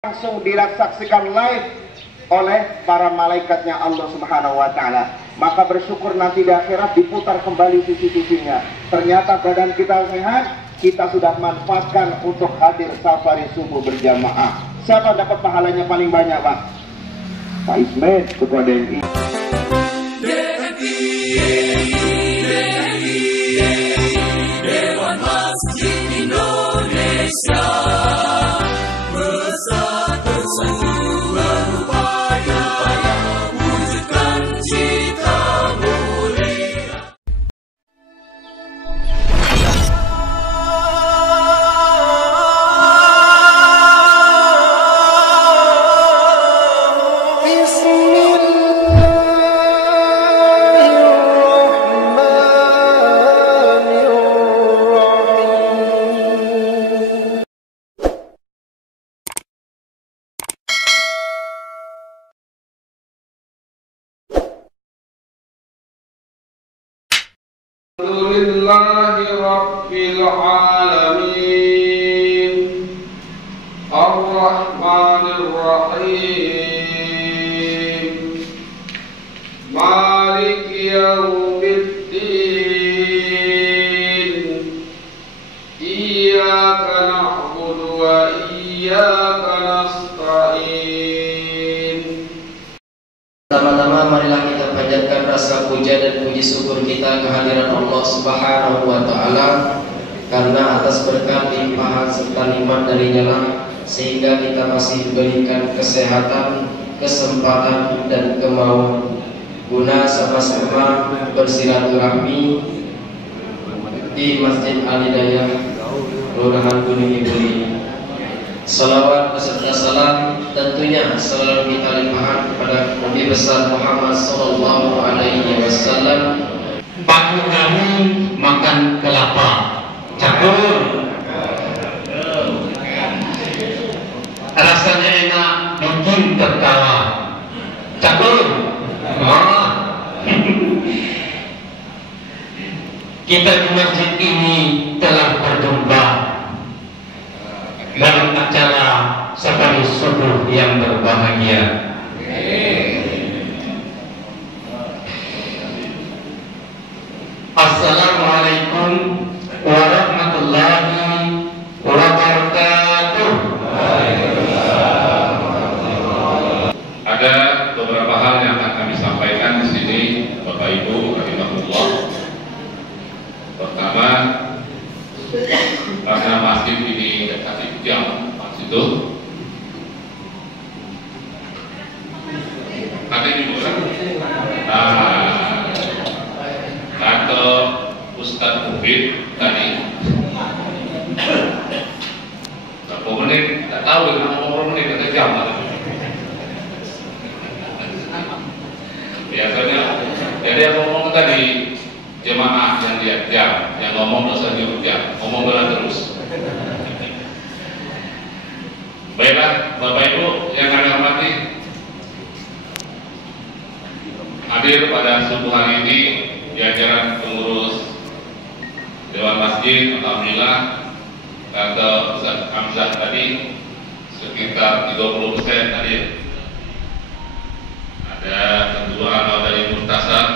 langsung disaksikan live oleh para malaikatnya Allah Subhanahu wa Ta'ala. Maka bersyukur nanti di akhirat diputar kembali CCTV-nya. Ternyata badan kita sehat, kita sudah manfaatkan untuk hadir safari subuh berjamaah. Siapa dapat pahalanya paling banyak, Pak? Pak Ismet, Ketua DMI. Dewan Masjid Indonesia. Bersatu berupaya wujudkan cita mulia. Alhamdulillahi Rabbil Alamin Ar-Rahmanir Rahim Maliki Yawmiddin Iyyaka na'budu wa iyyaka nasta'in. Pertama-tama marilah kita panjatkan rasa puja dan puji syukur kita kehadiran Allah Subhanahu wa Ta'ala, karena atas berkat limpahan serta nikmat darinya lah sehingga kita masih diberikan kesehatan, kesempatan dan kemauan guna sama-sama bersilaturahmi di Masjid Al-Hidayah Kelurahan Gunung Kidul. Salawat beserta salam tentunya selalu kita limpahkan kepada Nabi besar Muhammad sallallahu alaihi wasallam. Pagi kami makan kelapa, cakur, rasanya enak, bikin tertawa, cakur. Kita di masjid ini telah berjumpa dalam acara safari subuh yang berbahagia. Assalamualaikum warahmatullahi wabarakatuh. Ada beberapa hal yang akan kami sampaikan di sini, Bapak Ibu, rahimahullah. Pertama, karena masjid ini dekat jam itu, ada juga kata Ustadz Mufid tadi berapa menit, tak tahu dengan berapa menit, kata jam biasanya. Jadi yang ngomong tadi jemaah yang lihat jam, yang ngomong dosa jam, ngomong bola terus. Baiklah Bapak Ibu yang kami hormati, hadir pada subuh hari ini jajaran pengurus Dewan Masjid. Alhamdulillah kata Ustaz Hamzah tadi sekitar 30% tadi. Ada ketua anggota dari Muntasar,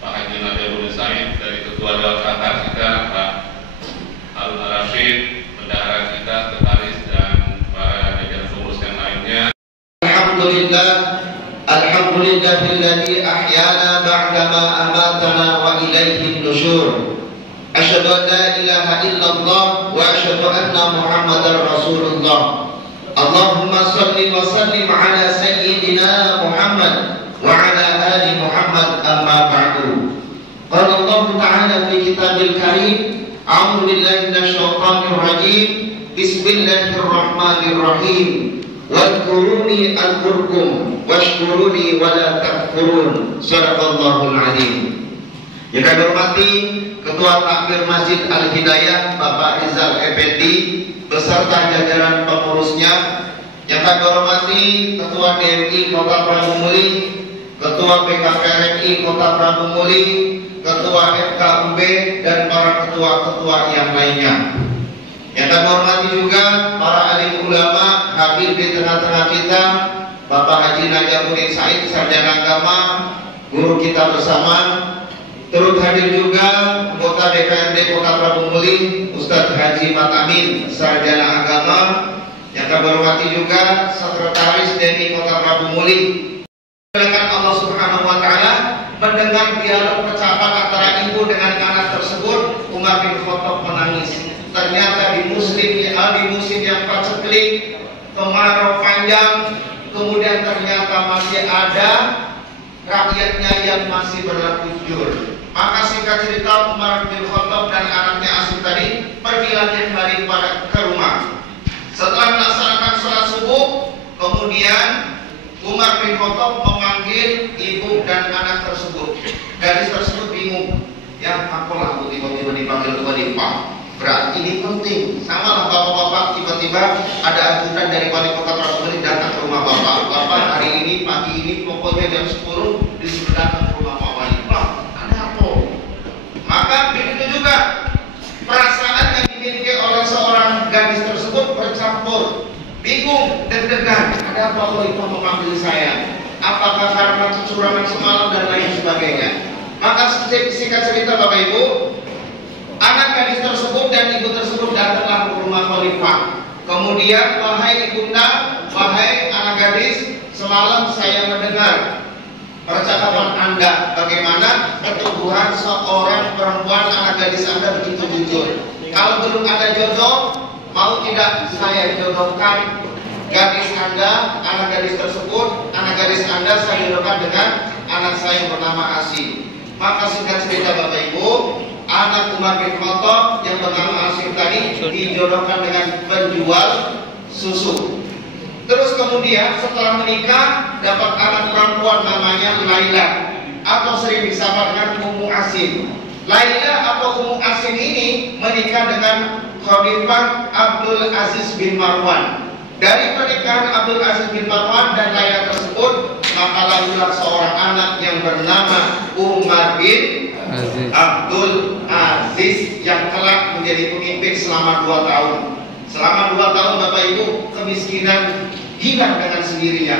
Pak Haji Nabi Abdul Said, dari ketua Dewan Qatar kita Pak Harun Ar-Rasyid, bendahara kita, sekretaris dan para jajaran pengurus yang lainnya. Alhamdulillah, alhamdulillahilladzi ahyana ba'dama amatana wa ilaihin nusyur. Asyhadu an la ilaha illallah wa asyhadu anna Muhammadar Rasulullah. Allahumma salli wa sallim ala sayyidina Muhammad wa ala ali Muhammad, amma ba'du. Qala Allah Ta'ala fi kitabil karim, a'udzu billahi minasyaitonir rajim. Bismillahirrahmanirrahim. Wadhkuruni adhkurkum washkuruni wala takfurun. Shadaqallahul azim. Yang kami hormati Ketua Takmir Masjid Al-Hidayah Bapak Rizal Effendi beserta jajaran pengurusnya. Yang kami hormati Ketua DMI Kota Prabu Muli, Ketua PKPRI Kota Prabu Muli, Ketua FKUB dan para ketua-ketua yang lainnya. Yang kami hormati juga para alim ulama hadir di tengah-tengah kita, Bapak Haji Najamuddin Said, sarjana agama, guru kita bersama. Turut hadir juga anggota DPRD Kota Prabu Muli, Ustadz Haji Mat Amin, sarjana agama. Yang kami hormati juga Sekretaris DPI Kota Prabu Muli. Dengan Allah Subhanahu Wa Taala, mendengar dialog percakapan antara ibu dengan anak tersebut, Umar bin Khattab menangis. Ternyata di musim yang paceklik, kemarau panjang, kemudian ternyata masih ada rakyatnya yang masih berlaku jujur. Maka singkat cerita, Umar bin Khattab dan anaknya Asif tadi pergilah kembali ke rumah. Setelah melaksanakan sholat subuh, kemudian Umar bin Khattab memanggil ibu dan anak tersebut. Gadis tersebut bingung. Ya, apalah aku tiba-tiba dipanggil kepada berarti ini penting. Sama lah bapak-bapak, tiba-tiba ada anjuran dari wali kota Prabu Muli datang ke rumah bapak. Bapak hari ini, pagi ini, pokoknya jam 10 disuruh datang ke rumah Pak Wali. Wah, ada apa? Maka begitu juga perasaan yang dimiliki oleh seorang gadis tersebut bercampur, bingung, deg-degan. Ada apa Wali Kota memanggil saya? Apakah karena kecurangan semalam dan lain sebagainya? Maka singkat cerita Bapak Ibu, anak gadis tersebut dan ibu tersebut datanglah ke rumah khalifah. Kemudian, wahai ibunda, wahai anak gadis, semalam saya mendengar percakapan Anda, bagaimana keteguhan seorang perempuan anak gadis Anda begitu jujur. Kalau belum ada jodoh, mau tidak saya jodohkan gadis Anda, anak gadis tersebut, anak gadis Anda saya jodohkan dengan anak saya yang bernama Asim. Maka singkat cerita Bapak Ibu, anak Umar bin Khattab yang bernama Asim tadi dijodohkan dengan penjual susu. Terus kemudian setelah menikah dapat anak perempuan namanya Laila, atau sering disapa dengan Ummu Asim. Laila atau Ummu Asim ini menikah dengan Khalifah Abdul Aziz bin Marwan. Dari pernikahan Abdul Aziz bin Marwan dan Laila tersebut, maka lahirlah seorang anak yang bernama Umar bin Abdul Aziz yang kelak menjadi pemimpin selama 2 tahun. Selama 2 tahun Bapak Ibu, kemiskinan hilang dengan sendirinya.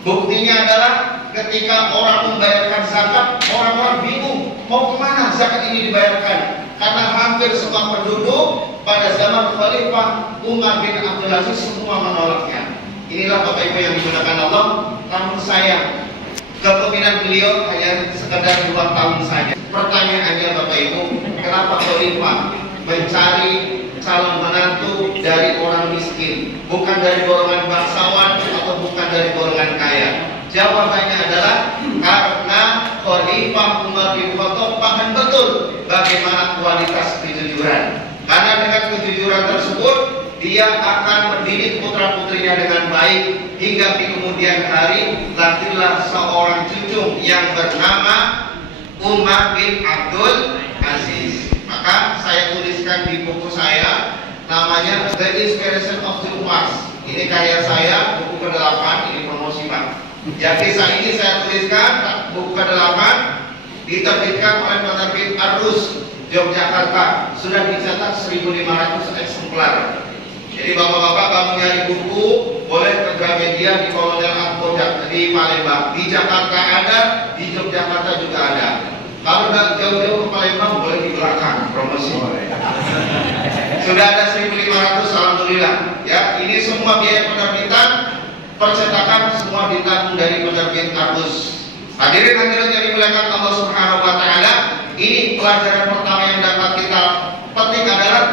Buktinya adalah ketika orang membayarkan zakat, orang-orang bingung mau kemana zakat ini dibayarkan, karena hampir semua penduduk pada zaman Khalifah Umar bin Abdul Aziz semua menolaknya. Inilah Bapak Ibu yang digunakan Allah. Namun sayang, kepemimpinan beliau hanya sekedar 2 tahun saja. Pertanyaannya Bapak Ibu, kenapa Khalifah mencari calon menantu dari orang miskin, bukan dari golongan bangsawan atau bukan dari golongan kaya? Jawabannya adalah karena Khalifah Umar bin Khattab paham betul bagaimana kualitas kejujuran. Karena dengan kejujuran tersebut dia akan mendidik putra-putrinya dengan baik, hingga di kemudian hari lahirlah seorang cucu yang bernama Umar bin Abdul Aziz. Maka saya tuliskan di buku saya, namanya The Inspiration of the Umars. Ini karya saya, buku ke-8, ini promosi Pak. Jadi saat ini saya tuliskan buku ke-8 diterbitkan oleh penerbit Arus Yogyakarta, sudah dicetak 1.500 eksemplar. Jadi bapak-bapak kalau nyari buku boleh ke Gramedia di Kolonel Angkodak di Palembang, di Jakarta ada, di Yogyakarta juga ada. Kalau nggak jauh-jauh ke Palembang boleh di belakang promosi. Sudah ada 1.500, alhamdulillah. Ya, ini semua biaya penerbitan, percetakan semua ditanggung dari penerbit Arus. Hadirin hadirat yang dimuliakan Allah Subhanahu Wa Taala, ini pelajaran pertama yang dapat kita petik adalah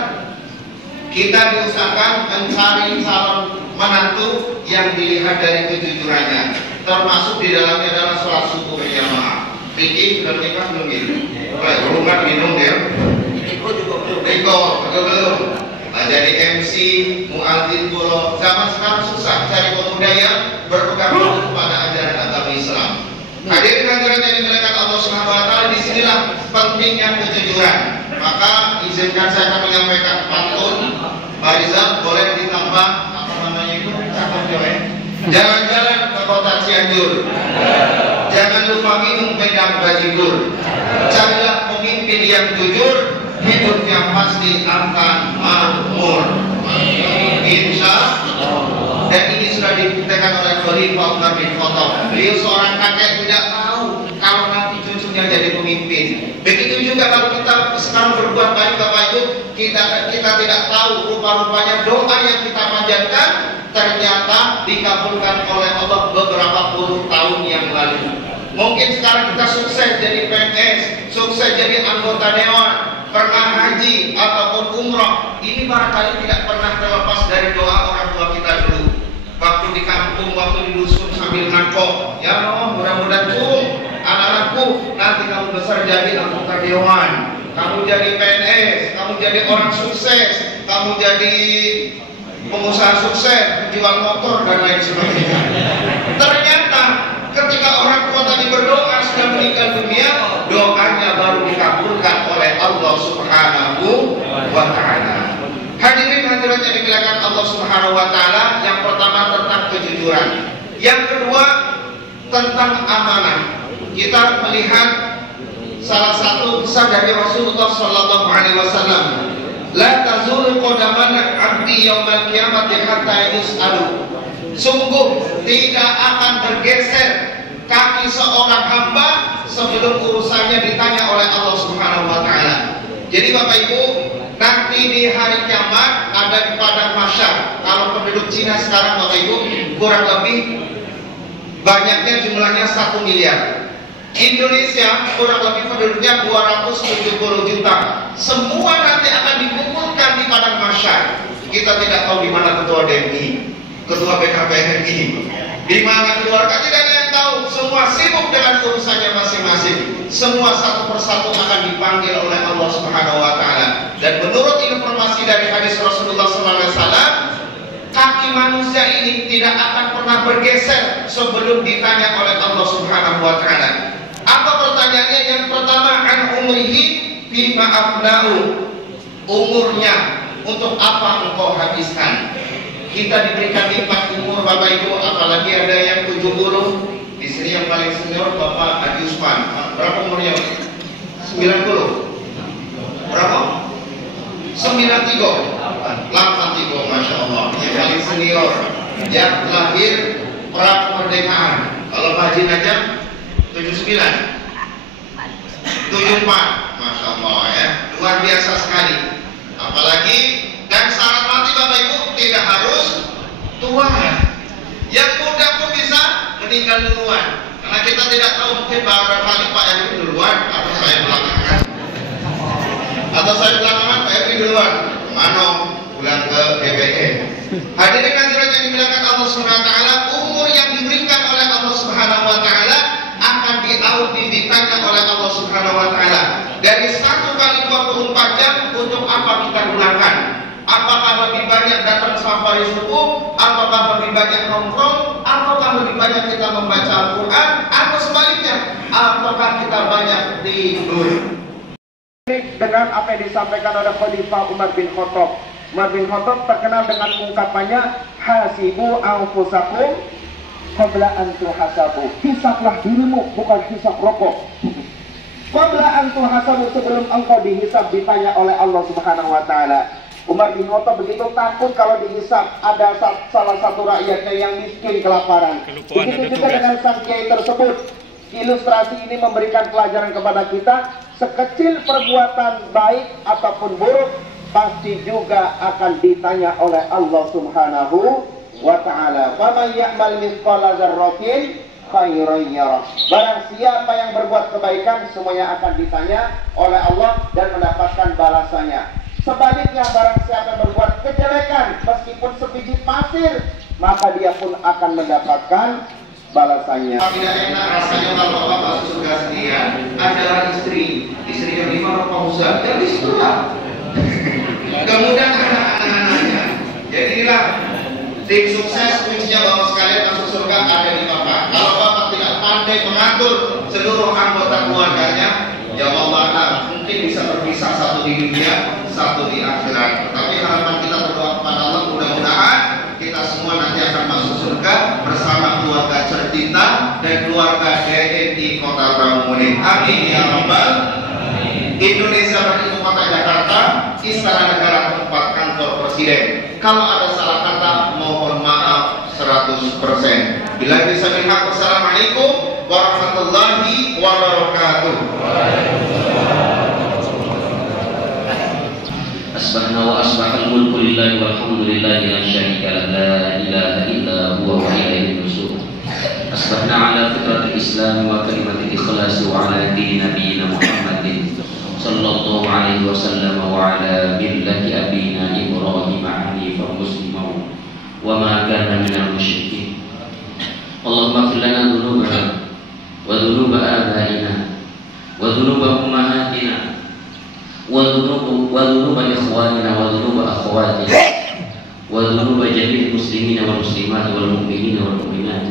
kita diusahakan mencari calon menantu yang dilihat dari kejujurannya, termasuk di dalamnya adalah sholat subuh berjamaah. Riki sudah menikah belum gitu? Belum minum ya? Riko juga belum. Nah, jadi MC, muadzin pula. Zaman sekarang susah cari pemuda yang berpegang teguh kepada ajaran agama Islam. Hadirin hadirat yang dimuliakan Allah Subhanahu Wa Taala, disinilah pentingnya kejujuran. Maka izinkan saya akan menyampaikan pantun. Pak Rizal boleh ditambah apa namanya itu? Jalan-jalan ke kota Cianjur. Jangan lupa minum wedang bajigur. Carilah pemimpin yang jujur hidupnya pasti akan makmur. Insya Allah. Dan ini sudah dibuktikan oleh Khalifah Umar bin Khattab. Beliau seorang kakek tidak tahu kalau nanti cucunya jadi pemimpin. Begitu juga kalau kita sekarang berbuat baik Bapak Ibu, kita tidak tahu rupa-rupanya doa yang kita panjatkan ternyata dikabulkan oleh Allah beberapa puluh tahun yang lalu. Mungkin sekarang kita sukses jadi PNS, sukses jadi anggota dewan, pernah haji ataupun umroh. Ini barangkali tidak pernah terlepas dari doa orang tua kita dulu. Waktu di kampung, waktu di dusun sambil nangkok, ya Allah, mudah-mudahan anak-anakku nanti kamu besar jadi anggota dewan, kamu jadi PNS, kamu jadi orang sukses, kamu jadi pengusaha sukses, penjual motor dan lain sebagainya. Ternyata ketika orang tua tadi berdoa sudah meninggal dunia, doanya baru dikabulkan oleh Allah Subhanahu wa Ta'ala. Hadirin hadirat yang dimuliakan Allah Subhanahu wa Ta'ala, yang pertama tentang kejujuran, yang kedua tentang amanah. Kita melihat salah satu kisah dari Rasulullah Sallallahu Alaihi Wasallam. La tazulu qadaman abdi yaumal qiyamati hatta yus'alu. Sungguh tidak akan bergeser kaki seorang hamba sebelum urusannya ditanya oleh Allah Subhanahu wa Ta'ala. Jadi Bapak Ibu, nanti di hari kiamat ada di padang mahsyar. Kalau penduduk Cina sekarang Bapak Ibu kurang lebih banyaknya jumlahnya 1 miliar. Indonesia kurang lebih penduduknya 270 juta. Semua nanti akan dikumpulkan di padang mahsyar. Kita tidak tahu di mana ketua DMI, ketua BKPNI, di mana keluarga, tidak ada yang tahu. Semua sibuk dengan urusannya masing-masing. Semua satu persatu akan dipanggil oleh Allah Subhanahu wa Ta'ala. Dan menurut informasi dari hadis Rasulullah SAW, kaki manusia ini tidak akan pernah bergeser sebelum ditanya oleh Allah Subhanahu wa Ta'ala. Apa pertanyaannya? Yang pertama, an umrihi bima afna'u. Umurnya untuk apa engkau habiskan? Kita diberikan nikmat umur Bapak Ibu, apalagi ada yang 70. Di sini yang paling senior Bapak Haji Usman. Berapa umurnya? 90. Berapa? 93. 83, Masya Allah. Yang paling senior, yang lahir pra kemerdekaan. Kalau Pak Haji Najam 79, 74, Masya Allah ya, luar biasa sekali. Apalagi dan syarat mati Bapak Ibu tidak harus tua, yang muda pun bisa meninggal duluan. Karena kita tidak tahu, mungkin barangkali Pak Erwin duluan atau saya belakangan, Pak Erwin duluan. Mana pulang ke BBM. Hadirin hadirat yang dimuliakan Allah Subhanahu wa Ta'ala, umur yang diberikan oleh Allah Subhanahu wa Ta'ala akan ditanya oleh Allah Subhanahu wa Ta'ala. Dari 1 kali 24 jam untuk apa kita gunakan? Apakah lebih banyak datang safari subuh, apakah lebih banyak nongkrong, ataukah lebih banyak kita membaca Al-Quran, atau sebaliknya, apakah kita banyak tidur? Dengan apa yang disampaikan oleh Khalifah Umar bin Khattab. Umar bin Khattab terkenal dengan ungkapannya, hasibu anfusakum qabla an tuhasabu. Hisablah dirimu, bukan hisab rokok. Qabla an tuhasabu, sebelum engkau dihisab, ditanya oleh Allah Subhanahu wa Ta'ala. Umar bin Khattab begitu takut kalau dihisab ada salah satu rakyatnya yang miskin kelaparan. Begitu juga dengan sang kiai tersebut. Ilustrasi ini memberikan pelajaran kepada kita, sekecil perbuatan baik ataupun buruk pasti juga akan ditanya oleh Allah Subhanahu wa Ta'ala. Faman ya'mal mithqala dzarratin khairan yarah. Barang siapa yang berbuat kebaikan, semuanya akan ditanya oleh Allah dan mendapatkan balasannya. Sebaliknya, barang siapa yang berbuat kejelekan meskipun sebiji pasir, maka dia pun akan mendapatkan balasannya. Tidak enak rasanya kalau Bapak masuk surga sendirian, adalah istri yang 5 Bapak Ustaz, jadi setelah kemudian anak-anaknya. Jadilah tim sukses, kuncinya bahwa sekalian masuk surga ada di Bapak. Kalau Bapak tidak pandai mengatur seluruh anggota keluarganya, ya Allah, mungkin bisa berpisah, satu di dunia, satu di akhirat. Tapi harapan kita berdoa kepada Allah, mudah-mudahan kita semua nanti akan masuk surga bersama keluarga tercinta dan keluarga DNI Kota Bangkalan. Amin ya rabbal alamin. Indonesia beribu kota Jakarta, Istana Negara tempat kantor presiden. Kalau ada salah kata, mohon maaf 100%. Bila bisa melihat, wassalamualaikum warahmatullahi wabarakatuh. Asbahna wa asbahal mulku lillahi walhamdulillahi la syarika lahu la ilaha illa huwa wa ilaihi nusyur. Asbahna ala fitratil islam wa kalimatil ikhlas wa ala dini nabiyina Muhammadin sallallahu alaihi wasallam wa ala millati abina Ibrahim hanifan musliman wa ma kana minal musyrikin. Allahumma ighfir lana dhunubana wa dhunuba abaina wa dhunuba ummahatina وذنوب إخواننا وذنوب أخواتنا وذنوب جميع المسلمين والمسلمات والمؤمنين والمؤمنات.